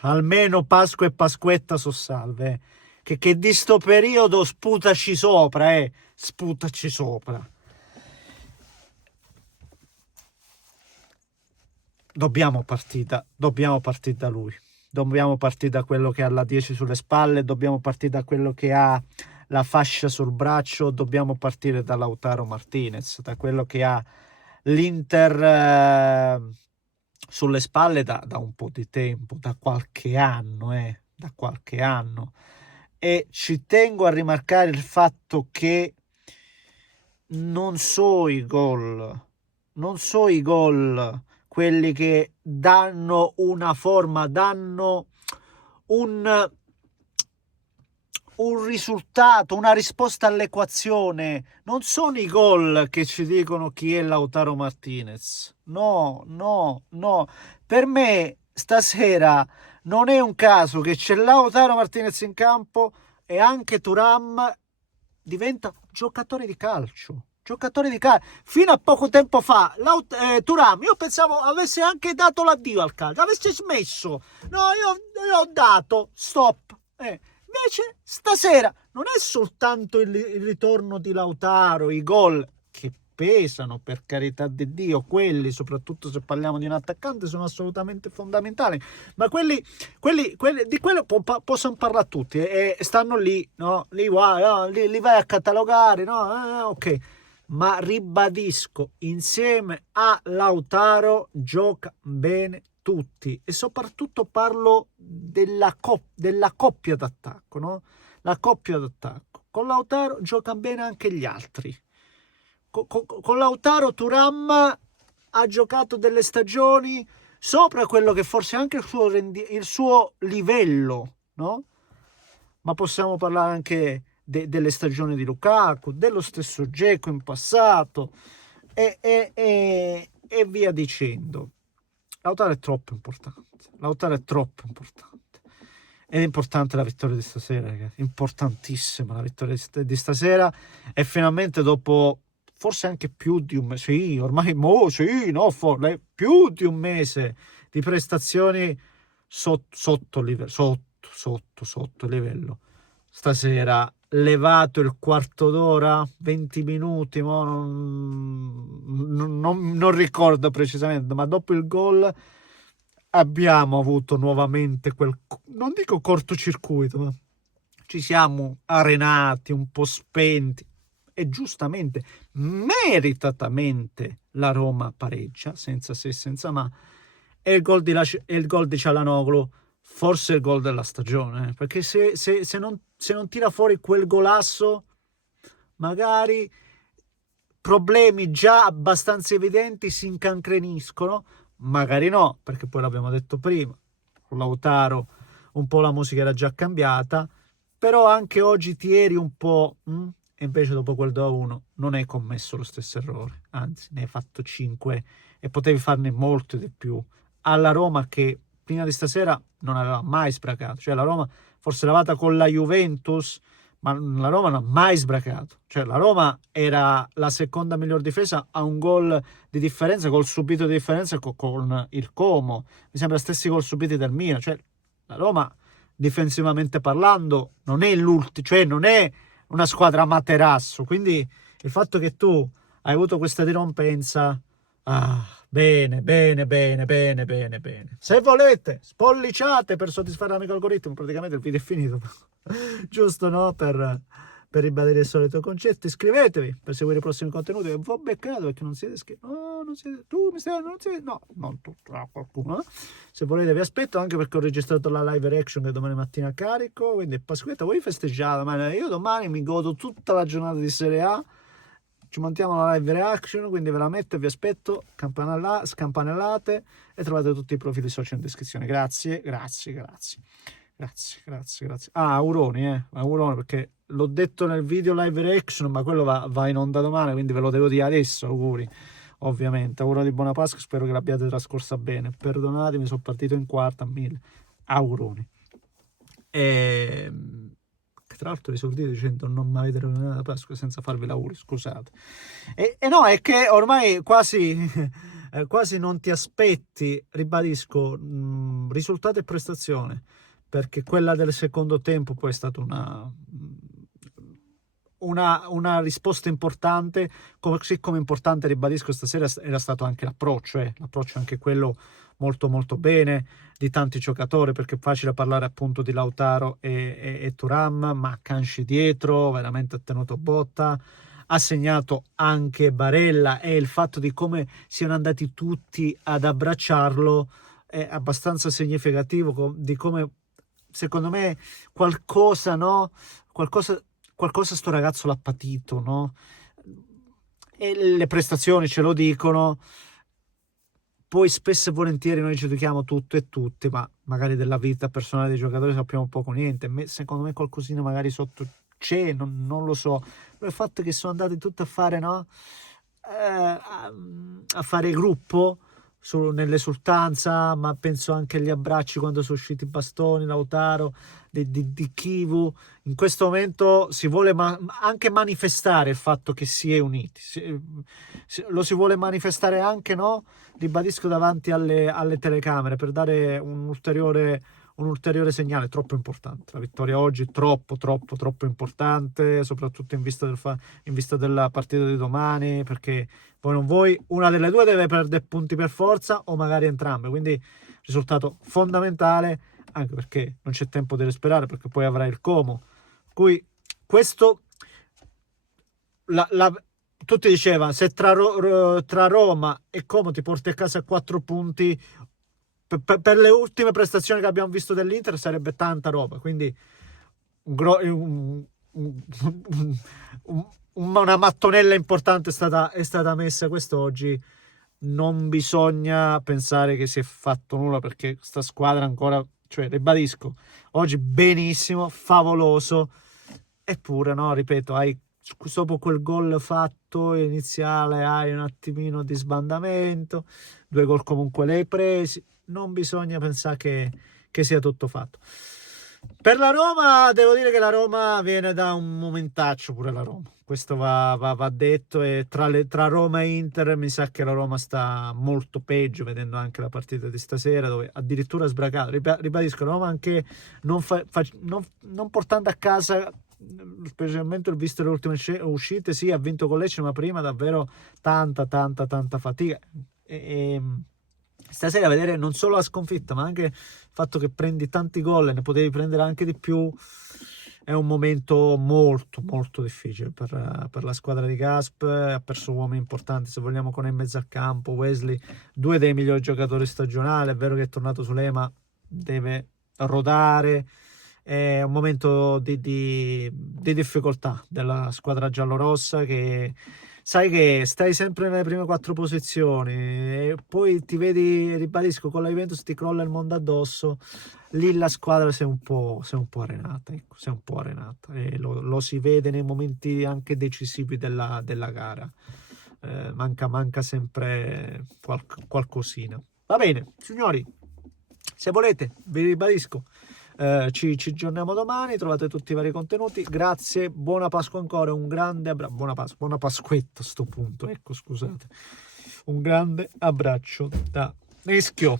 almeno Pasqua e Pasquetta so salve, che di sto periodo sputaci sopra, sputaci sopra. Dobbiamo partire da lui, dobbiamo partire da quello che ha la 10 sulle spalle, dobbiamo partire da quello che ha la fascia sul braccio, dobbiamo partire da Lautaro Martinez, da quello che ha l'Inter sulle spalle da un po' di tempo, da qualche anno, e ci tengo a rimarcare il fatto che non so i gol quelli che danno una forma, danno un risultato, una risposta all'equazione. Non sono i gol che ci dicono chi è Lautaro Martinez. No. Per me stasera non è un caso che c'è Lautaro Martinez in campo e anche Thuram diventa giocatore di calcio. Fino a poco tempo fa Thuram, io pensavo avesse anche dato l'addio al calcio, avesse smesso. No, io ho dato stop. Invece stasera non è soltanto il ritorno di Lautaro, i gol che pesano, per carità di Dio, quelli, soprattutto se parliamo di un attaccante, sono assolutamente fondamentali, ma quelli di quello possono parlare tutti e stanno lì, no? Li vai a catalogare, no? Ok, ma ribadisco, insieme a Lautaro gioca bene tutti, e soprattutto parlo della coppia d'attacco, no? La coppia d'attacco. Con Lautaro gioca bene anche gli altri. Con Lautaro Thuram ha giocato delle stagioni sopra quello che forse anche il suo livello, no? Ma possiamo parlare anche delle stagioni di Lukaku, dello stesso Dzeko in passato e via dicendo. Lautaro è troppo importante. Ed è importante la vittoria di stasera, ragazzi. Importantissima la vittoria di stasera. E finalmente dopo forse anche più di un mese, sì, ormai più di un mese di prestazioni sotto livello. Stasera levato il quarto d'ora, 20 minuti, non ricordo precisamente, ma dopo il gol abbiamo avuto nuovamente non dico cortocircuito, ma ci siamo arenati, un po' spenti, e giustamente, meritatamente la Roma pareggia, senza se, senza ma, e il gol di Çalhanoğlu, forse il gol della stagione, perché se non tira fuori quel golasso, magari problemi già abbastanza evidenti si incancreniscono, magari no, perché poi l'abbiamo detto prima, con Lautaro un po' la musica era già cambiata, però anche oggi ti eri un po', e invece dopo quel 2-1 non hai commesso lo stesso errore, anzi ne hai fatto 5 e potevi farne molto di più. Alla Roma, che prima di stasera non aveva mai sbracato, cioè la Roma forse eravata con la Juventus, ma la Roma non ha mai sbracato, cioè la Roma era la seconda miglior difesa a un gol di differenza, col subito di differenza con il Como, mi sembra stessi gol subiti del Milan, cioè la Roma difensivamente parlando non è cioè non è una squadra materasso, quindi il fatto che tu hai avuto questa dirompenza, bene. Se volete, spolliciate per soddisfare l'amico algoritmo, praticamente il video è finito. Giusto, no? Per ribadire il solito concetto, iscrivetevi per seguire i prossimi contenuti. Un po' beccato perché non siete iscritti. No, non siete. Tu mi stai. Non siete. No, non tu, qualcuno. Se volete, vi aspetto, anche perché ho registrato la live reaction che domani mattina carico. Quindi, Pasquetta, voi festeggiate. Ma io domani mi godo tutta la giornata di Serie A. Ci montiamo la live reaction, quindi ve la metto e vi aspetto, scampanellate, e trovate tutti i profili social in descrizione. Grazie. Auguroni, perché l'ho detto nel video live reaction, ma quello va in onda domani, quindi ve lo devo dire adesso. Auguri, ovviamente. Auguri di buona Pasqua, spero che l'abbiate trascorsa bene. Perdonatemi, sono partito in quarta a 1000. Auguroni. Tra l'altro esordite dicendo non mi avete rovinato la Pasqua senza farvi l'auguri, scusate. E no, è che ormai quasi quasi non ti aspetti, ribadisco, risultato e prestazione, perché quella del secondo tempo poi è stata una risposta importante, così come importante, ribadisco, stasera era stato anche l'approccio anche quello molto molto bene di tanti giocatori, perché è facile parlare appunto di Lautaro e Thuram, ma Kanji dietro veramente ha tenuto botta, ha segnato anche Barella, e il fatto di come siano andati tutti ad abbracciarlo è abbastanza significativo, di come secondo me qualcosa, no? Qualcosa sto ragazzo l'ha patito, no? E le prestazioni ce lo dicono. Poi spesso e volentieri noi giudichiamo tutto e tutti, ma magari della vita personale dei giocatori sappiamo poco niente. Secondo me qualcosina magari sotto c'è, non lo so. Però il fatto che sono andati tutti a fare, no? A fare gruppo nell'esultanza, ma penso anche agli abbracci quando sono usciti i bastoni, Lautaro, di Kivu. In questo momento si vuole anche manifestare il fatto che si è uniti, lo si vuole manifestare anche, no? Ribadisco, davanti alle telecamere, per dare un ulteriore segnale troppo importante. La vittoria oggi troppo importante, soprattutto in vista della partita di domani, perché voi non vuoi, una delle due deve perdere punti per forza, o magari entrambe, quindi risultato fondamentale, anche perché non c'è tempo di sperare, perché poi avrai il Como, cui questo tutti dicevano, se tra Roma e Como ti porti a casa 4 punti per le ultime prestazioni che abbiamo visto dell'Inter sarebbe tanta roba, quindi una mattonella importante è stata messa quest'oggi. Non bisogna pensare che si è fatto nulla, perché sta squadra ancora, cioè ribadisco, oggi benissimo, favoloso, eppure, no, ripeto, dopo quel gol fatto iniziale hai un attimino di sbandamento, 2 gol comunque li hai presi, non bisogna pensare che sia tutto fatto. Per la Roma, devo dire che la Roma viene da un momentaccio, pure la Roma, questo va detto, e tra Roma e Inter mi sa che la Roma sta molto peggio, vedendo anche la partita di stasera, dove addirittura ha sbragato, ribadisco, la Roma anche non portando a casa, specialmente visto le ultime uscite, sì, ha vinto con Lecce, ma prima davvero tanta fatica, e stasera vedere non solo la sconfitta, ma anche il fatto che prendi tanti gol e ne potevi prendere anche di più, è un momento molto difficile per la squadra di Gasp. Ha perso uomini importanti, se vogliamo, con in mezzo al campo Wesley, 2 dei migliori giocatori stagionali. È vero che è tornato Sulema, deve rodare, è un momento di difficoltà della squadra giallorossa, che sai che stai sempre nelle prime 4 posizioni e poi ti vedi, ribadisco, con la Juventus ti crolla il mondo addosso. Lì la squadra si è un po' arenata, ecco, si è un po' arenata, e lo si vede nei momenti anche decisivi della gara. Manca sempre qualcosina. Va bene, signori, se volete, vi ribadisco, ci aggiorniamo domani, trovate tutti i vari contenuti. Grazie, buona Pasqua ancora, un grande abbraccio, buona Pasquetta a sto punto, ecco, scusate, un grande abbraccio da Neschio.